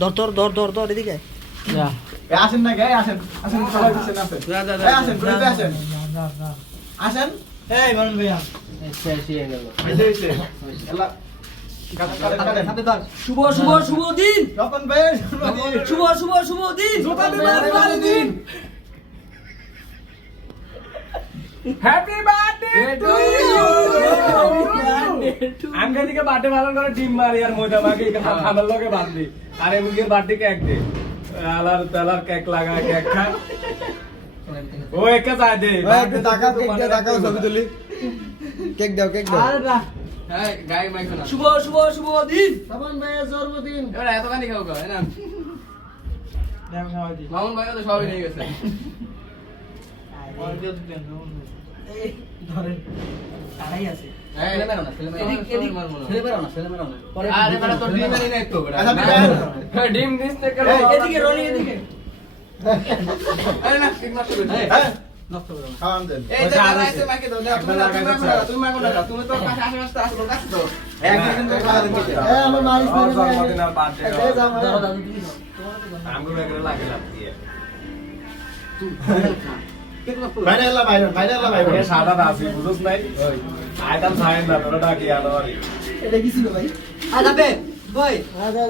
ধর এদিকে যা আসেন না গায়ে আসেন আসেন সবাই পিছনে আসেন আসেন ঘুরে আসেন আসেন এই মামুন ভাইয়া শেষই হয়ে গেল এই যে এলা হাতে ধর শুভ দিন তখন ভাই শুভ দিন দিন happy birthday to you uncle দিকে বার্থডে পালন করে ডিম মারি আর ময়দা মাখি আমার লগে বার্থডে আর এমুকের বার্থডে কেক দে আলার তালার কেক লাগা কেক খা ও একা চাই দে একটু টাকাও ছবি তুলি কেক দাও আর না হ্যাঁ গায়ে মাইকো না শুভ দিন তখন ভাই জন্মদিন এবারে এত গানি খাও গো না দেখ খাওয়া দি মামুন ভাই তো সবই নিয়ে গেছে এই ধরে তারাই আছে এই ছেলে মেরো না এদিক মারমু না ছেলে মেরাও না আরে বড় তো ডিম মারি নাই তো আচ্ছা, হ্যাঁ ডিম দিস তে কেন এদিকে রনি এদিকে আরে না ঠিক মারতে হ্যাঁ নষ্ট করো না খাওয়ান দেন এই যে আইতে মাকে দাও তুমি মাগো না তুমি তো পাশে আশেপাশে আসো কাছে তো একদিন তো খাওয়া দেন আমার মালিশ আর জন্মদিন আর বার্থডে দাও দাদু তুমি দাও আমগুলো এগুলো লাগে লাভ দিয়ে বাইরে এলা বাইরে এ সাদা দাসি বুঝছ নাই ওই আইতাম সাইন না তোরা ডাকি আলো এটা কি ছিল ভাই আ যাবে বই আরে